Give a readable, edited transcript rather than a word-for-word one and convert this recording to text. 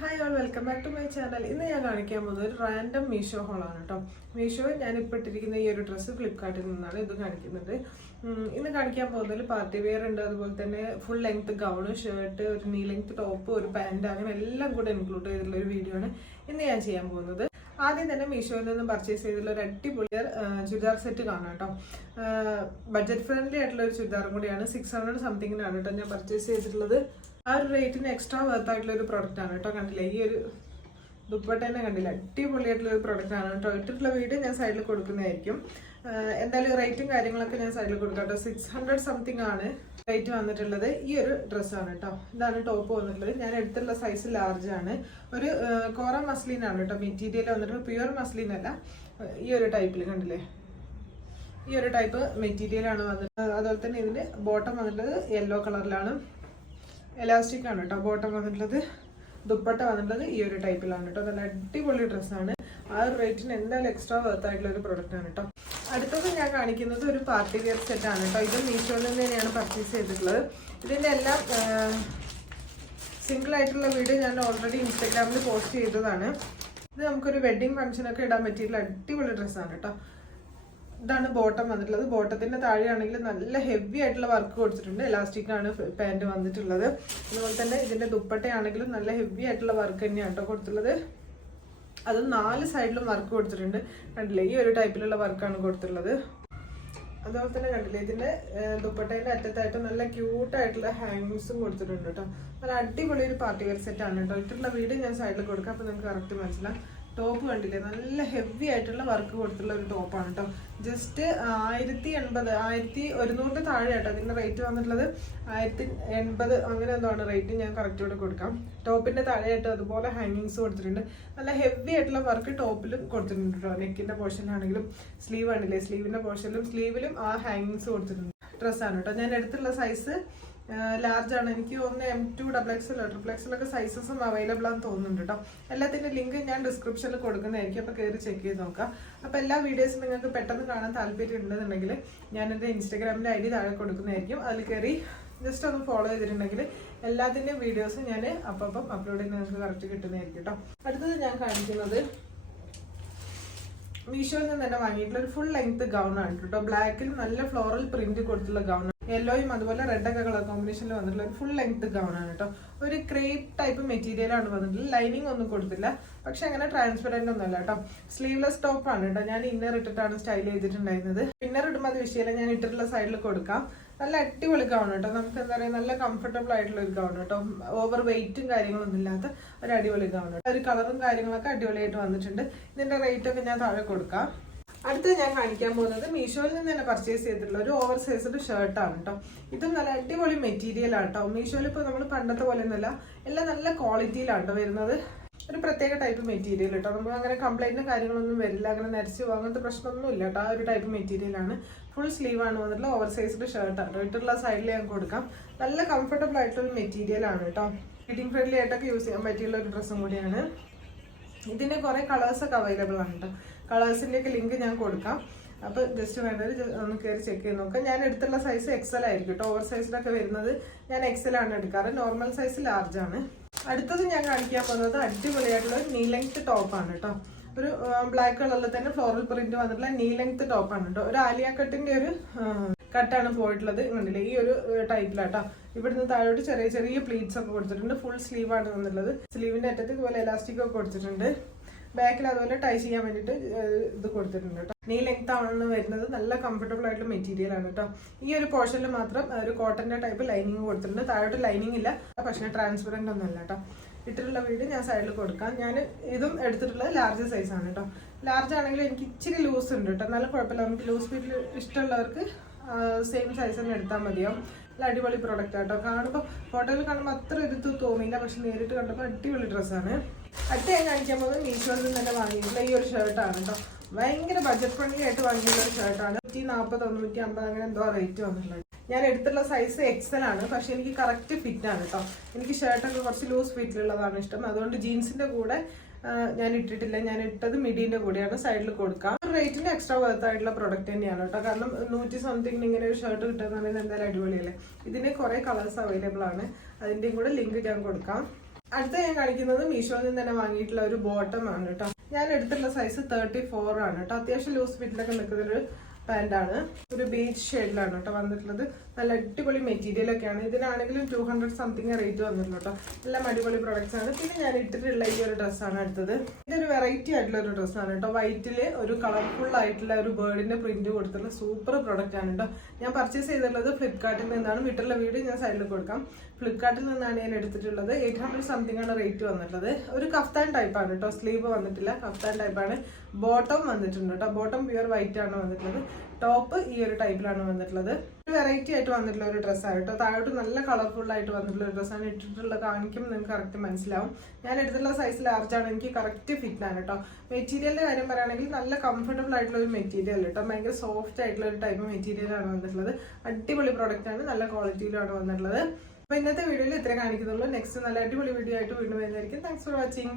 Hi all welcome back to my channel. ഇന്ന് ഞാൻ കാണിക്കാൻ പോകുന്നത് ഒരു റാൻഡം മീഷോ ഹോളാണ് കേട്ടോ. മീഷോയിൽ ഞാൻ ഇപ്പോൾ ഇട്ടിരിക്കുന്ന ഈ ഒരു ഡ്രസ്സ് ഫ്ലിപ്കാർട്ടിൽ നിന്നാണ് ഇത് കാണിക്കുന്നത്. ഇന്ന് കാണിക്കാൻ പോകുന്നതിൽ പാർട്ടി വെയർ ഉണ്ട്, അതുപോലെ തന്നെ ഫുൾ ലെങ്ത് ഗൗണ്, ഷർട്ട്, ഒരു നീ ലെങ്ത് ടോപ്പ്, ഒരു പാൻറ്, അങ്ങനെ എല്ലാം കൂടെ ഇൻക്ലൂഡ് ചെയ്തിട്ടുള്ള ഒരു വീഡിയോ ആണ് ഇന്ന് ഞാൻ ചെയ്യാൻ പോകുന്നത്. ആദ്യം തന്നെ മീഷോയിൽ നിന്ന് പർച്ചേസ് ചെയ്തിട്ടുള്ള ഒരു അടിപൊളി ചുരിദാർ സെറ്റ് കാണാം കേട്ടോ. ബഡ്ജറ്റ് ഫ്രണ്ട്ലി ആയിട്ടുള്ള ഒരു ചുരിദാറും കൂടിയാണ്. 600 സംതിങ്ങിനാണ് കേട്ടോ ഞാൻ പർച്ചേസ് ചെയ്തിട്ടുള്ളത്. ആ ഒരു റേറ്റിന് എക്സ്ട്രാ വർത്ത് ആയിട്ടുള്ള ഒരു പ്രൊഡക്റ്റ് ആണ് കേട്ടോ. കണ്ടില്ലേ, ഈ ഒരു ദുപ്പട്ട തന്നെ കണ്ടില്ല, അടിപൊളിയായിട്ടുള്ള ഒരു പ്രൊഡക്റ്റ് ആണ് കേട്ടോ. ഇട്ടിട്ടുള്ള വീഡിയോ ഞാൻ സൈഡിൽ കൊടുക്കുന്നതായിരിക്കും. എന്തായാലും റേറ്റും കാര്യങ്ങളൊക്കെ ഞാൻ സൈഡിൽ കൊടുക്കാം കേട്ടോ. 600 സംതിങ് ആണ് റേറ്റ് വന്നിട്ടുള്ളത്. ഈ ഒരു ഡ്രസ്സാണ് കേട്ടോ. ഇതാണ് ടോപ്പ് വന്നിട്ടുള്ളത്. ഞാൻ എടുത്തുള്ള സൈസ് ലാർജ് ആണ്. ഒരു കോറ മസ്ലിൻ ആണ് കേട്ടോ. മെറ്റീരിയൽ വന്നിട്ട് പ്യുവർ മസ്ലിൻ അല്ല, ഈ ഒരു ടൈപ്പിൽ കണ്ടില്ലേ, ഈ ഒരു ടൈപ്പ് മെറ്റീരിയൽ ആണ് വന്നിട്ടുള്ളത്. അതുപോലെ തന്നെ ഇതിന്റെ ബോട്ടം വന്നിട്ടുള്ളത് യെല്ലോ കളറിലാണ്, എലാസ്റ്റിക് ആണ് കേട്ടോ ബോട്ടം വന്നിട്ടുള്ളത്. ദുപ്പട്ട വന്നിട്ടുള്ളത് ഈ ഒരു ടൈപ്പിലാണ് കേട്ടോ. നല്ല അടിപൊളി ഡ്രസ്സാണ്. ആ ഒരു റേറ്റിന് എന്തായാലും എക്സ്ട്രാ വർത്ത് ആയിട്ടുള്ള ഒരു പ്രൊഡക്റ്റ് ആണ് കേട്ടോ. അടുത്തത് ഞാൻ കാണിക്കുന്നത് ഒരു പാർട്ടി വെയർ സെറ്റ് ആണ് കേട്ടോ. ഇത് മീഷോയിൽ നിന്ന് തന്നെയാണ് പർച്ചേസ് ചെയ്തിട്ടുള്ളത്. ഇതിന്റെ എല്ലാം സിംഗിൾ ആയിട്ടുള്ള വീഡിയോ ഞാൻ ഓൾറെഡി ഇൻസ്റ്റാഗ്രാമിൽ പോസ്റ്റ് ചെയ്തതാണ്. ഇത് നമുക്കൊരു വെഡിങ് ഫംഗ്ഷനൊക്കെ ഇടാൻ പറ്റിയിട്ടുള്ള അടിപൊളി ഡ്രസ്സാണ് കേട്ടോ. ഇതാണ് ബോട്ടം വന്നിട്ടുള്ളത്. ബോട്ടത്തിന്റെ താഴെയാണെങ്കിൽ നല്ല ഹെവി ആയിട്ടുള്ള വർക്ക് കൊടുത്തിട്ടുണ്ട്. എലാസ്റ്റിക് ആണ് പാൻറ് വന്നിട്ടുള്ളത്. അതുപോലെ തന്നെ ഇതിന്റെ ദുപ്പട്ടയാണെങ്കിലും നല്ല ഹെവി ആയിട്ടുള്ള വർക്ക് തന്നെയാണ് കേട്ടോ കൊടുത്തിട്ടുള്ളത്. അതും 4 സൈഡിലും വർക്ക് കൊടുത്തിട്ടുണ്ട്. കണ്ടില്ലേ, ഈ ഒരു ടൈപ്പിലുള്ള വർക്കാണ് കൊടുത്തിട്ടുള്ളത്. അതുപോലെ തന്നെ കണ്ടില്ലേ, ഇതിന്റെ ദുപ്പട്ടയുടെ അറ്റത്തായിട്ട് നല്ല ക്യൂട്ടായിട്ടുള്ള ഹാങ്ങിങ്സും കൊടുത്തിട്ടുണ്ട് കേട്ടോ. നല്ല അടിപൊളി ഒരു പാർട്ടി വെയർ സെറ്റ് ആണ് കേട്ടോ. ഇട്ടുള്ള വീഡിയോ ഞാൻ സൈഡിൽ കൊടുക്കാം, അപ്പൊ നിങ്ങൾക്ക് കറക്റ്റ് മനസ്സിലാവും. ടോപ്പ് കണ്ടില്ലേ, നല്ല ഹെവി ആയിട്ടുള്ള വർക്ക് കൊടുത്തുള്ള ഒരു ടോപ്പാണ് കേട്ടോ. ജസ്റ്റ് 1080 1100 താഴെ കേട്ടോ അതിന്റെ റേറ്റ് വന്നിട്ടുള്ളത്. 1080 അങ്ങനെ എന്താണ് റേറ്റ്, ഞാൻ കറക്റ്റ് ഇവിടെ കൊടുക്കാം. ടോപ്പിന്റെ താഴെയായിട്ട് അതുപോലെ ഹാങ്ങിങ്സ് കൊടുത്തിട്ടുണ്ട്. നല്ല ഹെവി ആയിട്ടുള്ള വർക്ക് ടോപ്പിലും കൊടുത്തിട്ടുണ്ട് കേട്ടോ. നെക്കിന്റെ പോർഷനിലാണെങ്കിലും സ്ലീവ് ആണില്ലേ, സ്ലീവിന്റെ പോർഷനിലും സ്ലീവിലും ആ ഹാങ്ങിങ്സ് കൊടുത്തിട്ടുണ്ട്. ഡ്രസ്സാണ് കേട്ടോ. ഞാൻ എടുത്തുള്ള സൈസ് ലാർജ് ആണ്. എനിക്ക് തോന്നുന്നു M2 XXL XXL ഒക്കെ സൈസസും അവൈലബിൾ ആണെന്ന് തോന്നുന്നുണ്ട് കേട്ടോ. എല്ലാത്തിന്റെ ലിങ്ക് ഞാൻ ഡിസ്ക്രിപ്ഷനിൽ കൊടുക്കുന്നതായിരിക്കും, അപ്പൊ കയറി ചെക്ക് ചെയ്ത് നോക്കാം. അപ്പൊ എല്ലാ വീഡിയോസും നിങ്ങൾക്ക് പെട്ടെന്ന് കാണാൻ താല്പര്യം ഉണ്ടെന്നുണ്ടെങ്കിൽ ഞാൻ എൻ്റെ ഇൻസ്റ്റാഗ്രാമിന്റെ ID താഴെ കൊടുക്കുന്നതായിരിക്കും. അതിൽ കയറി ജസ്റ്റ് ഒന്ന് ഫോളോ ചെയ്തിട്ടുണ്ടെങ്കിൽ എല്ലാത്തിന്റെയും വീഡിയോസ് ഞാൻ അപ്പം അപ്ലോഡ് ചെയ്ത് നിങ്ങൾക്ക് കറക്റ്റ് കിട്ടുന്നതായിരിക്കും കേട്ടോ. അടുത്തത് ഞാൻ കാണിക്കുന്നത് മീഷോയിൽ നിന്ന് തന്നെ വാങ്ങിയിട്ടുള്ള ഒരു ഫുൾ ലെങ്ത് ഗൗൺ ആണ് കേട്ടോ. ബ്ലാക്കിൽ നല്ല ഫ്ലോറൽ പ്രിന്റ് കൊടുത്തുള്ള ഗൗൺ, യെല്ലോയും അതുപോലെ റെഡൊക്കെ കളർ കോമ്പിനേഷനിൽ വന്നിട്ടുള്ള ഒരു ഫുൾ ലെങ്ത് ഗൗൺ ആണ് കേട്ടോ. ഒരു ക്രേപ്പ് ടൈപ്പ് മെറ്റീരിയൽ ആണ് വന്നിട്ടുള്ളത്. ലൈനിങ് ഒന്നും കൊടുത്തില്ല, പക്ഷെ അങ്ങനെ ട്രാൻസ്പെറന്റ് ഒന്നും അല്ല കേട്ടോ. സ്ലീവ്ലെസ് ടോപ്പ് ആണ് കേട്ടോ. ഞാൻ ഇന്നർ ഇട്ടിട്ടാണ് സ്റ്റൈൽ ചെയ്തിട്ടുണ്ടായിരുന്നത്. ഇന്നർ ഇടുമ്പോൾ അത് വിഷയമല്ല, ഞാൻ ഇട്ടിട്ടുള്ള സൈഡിൽ കൊടുക്കാം. നല്ല അടിപൊളി ഗൗൺ കേട്ടോ. നമുക്ക് എന്താ പറയുക, നല്ല കംഫർട്ടബിൾ ആയിട്ടുള്ള ഒരു ഗൗൺ കേട്ടോ. ഓവർ വെയിറ്റും കാര്യങ്ങളൊന്നും ഇല്ലാത്ത ഒരു അടിപൊളി ഗൗൺ. ഒരു കളറും കാര്യങ്ങളൊക്കെ അടിപൊളിയായിട്ട് വന്നിട്ടുണ്ട്. ഇതിന്റെ റേറ്റ് ഒക്കെ ഞാൻ താഴെ കൊടുക്കാം. അടുത്ത് ഞാൻ കാണിക്കാൻ പോകുന്നത് മീഷോയിൽ നിന്ന് തന്നെ പർച്ചേസ് ചെയ്തിട്ടുള്ള ഒരു ഓവർ സൈസ്ഡ് ഷർട്ടാണ് കേട്ടോ. ഇതും നല്ല അടിപൊളി മെറ്റീരിയൽ ആണ് കേട്ടോ. മീഷോയിൽ ഇപ്പോൾ നമ്മൾ പണ്ടത്തെ പോലെ ഒന്നുമല്ല, എല്ലാം നല്ല ക്വാളിറ്റിയിലാണ് കേട്ടോ വരുന്നത്. ഒരു പ്രത്യേക ടൈപ്പ് മെറ്റീരിയൽ കേട്ടോ. നമുക്ക് അങ്ങനെ കംപ്ലൈന്റും കാര്യങ്ങളൊന്നും വരില്ല, അങ്ങനെ നരച്ചു അങ്ങനത്തെ പ്രശ്നമൊന്നും ഇല്ല കേട്ടോ. ആ ഒരു ടൈപ്പ് മെറ്റീരിയൽ ആണ്. ഫുൾ സ്ലീവ് ആണ് വന്നിട്ടുള്ള ഓവർ സൈസ്ഡ് ഷർട്ടാണ്. ഇട്ടുള്ള സൈഡിൽ ഞാൻ കൊടുക്കാം. നല്ല കംഫർട്ടബിൾ ആയിട്ടുള്ള മെറ്റീരിയൽ ആണ് കേട്ടോ. ഫിറ്റിംഗ് ഫ്രണ്ട്ലി ആയിട്ടൊക്കെ യൂസ് ചെയ്യാൻ പറ്റിയുള്ള ഒരു ഡ്രസ്സും കൂടിയാണ്. ഇതിന് കുറെ കളേഴ്സ് ഒക്കെ അവൈലബിൾ ആണ് കേട്ടോ. കളേഴ്സിന്റെ ഒക്കെ ലിങ്ക് ഞാൻ കൊടുക്കാം, അപ്പൊ ജസ്റ്റ് വേണ്ടവർ ഒന്ന് കയറി ചെക്ക് ചെയ്ത് നോക്കാം. ഞാൻ എടുത്തുള്ള സൈസ് XL ആയിരിക്കും കേട്ടോ. ഓവർ സൈസിലൊക്കെ വരുന്നത് ഞാൻ XL ആണ് എടുക്കാറ്. നോർമൽ സൈസ് ലാർജ് ആണ്. അടുത്തത് ഞാൻ കാണിക്കാൻ പോകുന്നത് അടിപൊളിയായിട്ടുള്ള ഒരു നീ ലെങ്ത് ടോപ്പാണ് കേട്ടോ. ഒരു ബ്ലാക്ക് കളറിൽ തന്നെ ഫ്ലോറൽ പ്രിന്റ് വന്നിട്ടുള്ള നീ ലെങ്ത് ടോപ്പാണ് കേട്ടോ. ഒരു ആലിയ കട്ടിന്റെ ഒരു കട്ടാണ് പോയിട്ടുള്ളത്. കണ്ടില്ലേ, ഈ ഒരു ടൈപ്പിലാട്ടോ. ഇവിടുന്ന് താഴോട്ട് ചെറിയ ചെറിയ പ്ലീറ്റ്സ് ഒക്കെ കൊടുത്തിട്ടുണ്ട്. ഫുൾ സ്ലീവ് ആണ് വന്നിട്ടുള്ളത്. സ്ലീവിന്റെ അറ്റത്ത് ഇതുപോലെ എലാസ്റ്റിക് ഒക്കെ കൊടുത്തിട്ടുണ്ട്. ബാക്കിൽ അതുപോലെ ടൈ ചെയ്യാൻ വേണ്ടിയിട്ട് ഇത് കൊടുത്തിട്ടുണ്ട് കേട്ടോ. നീ ലെങ്ത് ആണ് വരുന്നത്. നല്ല കംഫർട്ടബിൾ ആയിട്ടുള്ള മെറ്റീരിയൽ ആണ് കേട്ടോ. ഈ ഒരു പോർഷനിൽ മാത്രം ഒരു കോട്ടന്റെ ടൈപ്പ് ലൈനിങ് കൊടുത്തിട്ടുണ്ട്. താഴോട്ട് ലൈനിങ് ഇല്ല, പക്ഷേ ട്രാൻസ്പെറന്റ് ഒന്നും അല്ല കേട്ടോ. ഇട്ടിട്ടുള്ള വീഡിയോ ഞാൻ സൈഡിൽ കൊടുക്കാം. ഞാൻ ഇതും എടുത്തിട്ടുള്ളത് ലാർജ് സൈസ് ആണ് കേട്ടോ. ലാർജ് ആണെങ്കിൽ എനിക്ക് ഇച്ചിരി ലൂസ് ഉണ്ട് കേട്ടോ. നല്ല കുഴപ്പമില്ല. നമുക്ക് ലൂസ് ഫിറ്റിൽ ഇഷ്ടമുള്ളവർക്ക് സെയിം സൈസ് തന്നെ എടുത്താൽ മതിയാവും. നല്ല അടിപൊളി പ്രൊഡക്റ്റ് ആട്ടോ. കാണുമ്പോൾ ഫോട്ടോയിൽ കാണുമ്പോൾ അത്ര ഒരു തോന്നിയില്ല, പക്ഷെ നേരിട്ട് കണ്ടപ്പോൾ അടിപൊളി ഡ്രസ്സാണ്. അടുത്ത ഞാൻ കാണിക്കാൻ പോകുന്നത് മീഷോയിൽ നിന്ന് തന്നെ വാങ്ങിയിട്ടുള്ള ഈ ഒരു ഷർട്ടാണ് കേട്ടോ. ഭയങ്കര ബഡ്ജറ്റ് ഫ്രണ്ട്ലി ആയിട്ട് വാങ്ങിയിട്ടുള്ള ഒരു ഷർട്ടാണ്. 140 150 അങ്ങനെ എന്തോ റേറ്റ് വന്നിട്ടുള്ളത്. ഞാൻ എടുത്തുള്ള സൈസ് XL ആണ്, പക്ഷെ എനിക്ക് കറക്റ്റ് ഫിറ്റ് ആണ് കേട്ടോ. എനിക്ക് ഷർട്ടൊക്കെ കുറച്ച് ലൂസ് ഫിറ്റിലുള്ളതാണ് ഇഷ്ടം. അതുകൊണ്ട് ജീൻസിന്റെ കൂടെ ഞാൻ ഇട്ടിട്ടില്ല. ഞാൻ ഇട്ടത് മിഡിന്റെ കൂടെയാണ്. സൈഡിൽ കൊടുക്കാം. റേറ്റിന്റെ എക്സ്ട്രാ വർത്ത് ആയിട്ടുള്ള പ്രൊഡക്റ്റ് തന്നെയാണ് കേട്ടോ. കാരണം 100 സംതിങ് ഇങ്ങനെ ഒരു ഷർട്ട് കിട്ടുക എന്ന് എന്തായാലും അടിപൊളിയല്ലേ. ഇതിന് കുറെ കളേഴ്സ് അവൈലബിൾ ആണ്. അതിന്റെയും കൂടെ ലിങ്ക് ഞാൻ കൊടുക്കാം. അടുത്ത ഞാൻ കാണിക്കുന്നത് മീഷോയിൽ നിന്ന് തന്നെ വാങ്ങിയിട്ടുള്ള ഒരു ബോട്ടം ആണ് കേട്ടോ. ഞാൻ എടുത്തിട്ടുള്ള സൈസ് 34 ആണ് കേട്ടോ. അത്യാവശ്യം ലൂസ് ഫിറ്റിലൊക്കെ നിൽക്കുന്ന ഒരു പാൻ്റാണ്. ഒരു ബേജ് ഷെയ്ഡിലാണ് കേട്ടോ വന്നിട്ടുള്ളത്. നല്ല അടിപൊളി മെറ്റീരിയൽ ഒക്കെയാണ്. ഇതിനാണെങ്കിലും 200 സംതിങ് റേറ്റ് വന്നിട്ടുള്ളൂ കേട്ടോ. എല്ലാം അടിപൊളി പ്രൊഡക്ട്സ് ആണ്. പിന്നെ ഞാൻ ഇട്ടിട്ടുള്ള ഈ ഒരു ഡ്രസ്സാണ് അടുത്തത്. ഇതൊരു വെറൈറ്റി ആയിട്ടുള്ള ഒരു ഡ്രസ്സാണ് കേട്ടോ. വൈറ്റില് ഒരു കളർഫുൾ ആയിട്ടുള്ള ഒരു ബേർഡിന്റെ പ്രിന്റ് കൊടുത്തിട്ടുള്ള സൂപ്പർ പ്രൊഡക്റ്റ് ആണ് കേട്ടോ. ഞാൻ പർച്ചേസ് ചെയ്തിട്ടുള്ളത് ഫ്ലിപ്കാർട്ടിൽ നിന്നാണ്. വീട്ടിലുള്ള വീഡിയോ ഞാൻ സൈഡിൽ കൊടുക്കാം. ഫ്ലിപ്കാർട്ടിൽ നിന്നാണ് ഞാൻ എടുത്തിട്ടുള്ളത്. 800 സംതിങ് ആണ് റേറ്റ് വന്നിട്ടുള്ളത്. ഒരു കഫ്താൻ ടൈപ്പാണ് കേട്ടോ. സ്ലീവ് വന്നിട്ടില്ല, കഫ്താൻ ടൈപ്പാണ്. ബോട്ടം വന്നിട്ടുണ്ട് കേട്ടോ. ബോട്ടം പ്യുവർ വൈറ്റ് ആണ് വന്നിട്ടുള്ളത്. ടോപ്പ് ഈ ഒരു ടൈപ്പിലാണ് വന്നിട്ടുള്ളത്. ഒരു വെറൈറ്റി ആയിട്ട് വന്നിട്ടുള്ള ഒരു ഡ്രസ്സാണ് കേട്ടോ. താഴോട്ട് നല്ല കളർഫുൾ ആയിട്ട് വന്നിട്ടുള്ള ഒരു ഡ്രസ്സാണ്. ഇട്ടിട്ടുള്ള കാണിക്കും നിങ്ങൾക്ക് കറക്റ്റ് മനസ്സിലാവും. ഞാൻ എടുത്തിട്ടുള്ള സൈസ് ലാർജ് ആണ്. എനിക്ക് കറക്റ്റ് ഫിറ്റ് ആണ് കേട്ടോ. മെറ്റീരിയലിന്റെ കാര്യം പറയുകയാണെങ്കിൽ നല്ല കംഫർട്ടബിൾ ആയിട്ടുള്ള ഒരു മെറ്റീരിയൽ കേട്ടോ. ഭയങ്കര സോഫ്റ്റ് ആയിട്ടുള്ള ഒരു ടൈപ്പ് മെറ്റീരിയൽ ആണ് വന്നിട്ടുള്ളത്. അടിപൊളി പ്രോഡക്റ്റ് ആണ്. നല്ല ക്വാളിറ്റിയിലാണ് വന്നിട്ടുള്ളത്. അപ്പൊ ഇന്നത്തെ വീഡിയോയിൽ ഇത്രേ കാണിക്കുന്നുള്ളൂ. നെക്സ്റ്റ് നല്ല അടിപൊളി വീഡിയോ ആയിട്ട് വീണ്ടും വരുന്നതായിരിക്കും. Thanks for watching.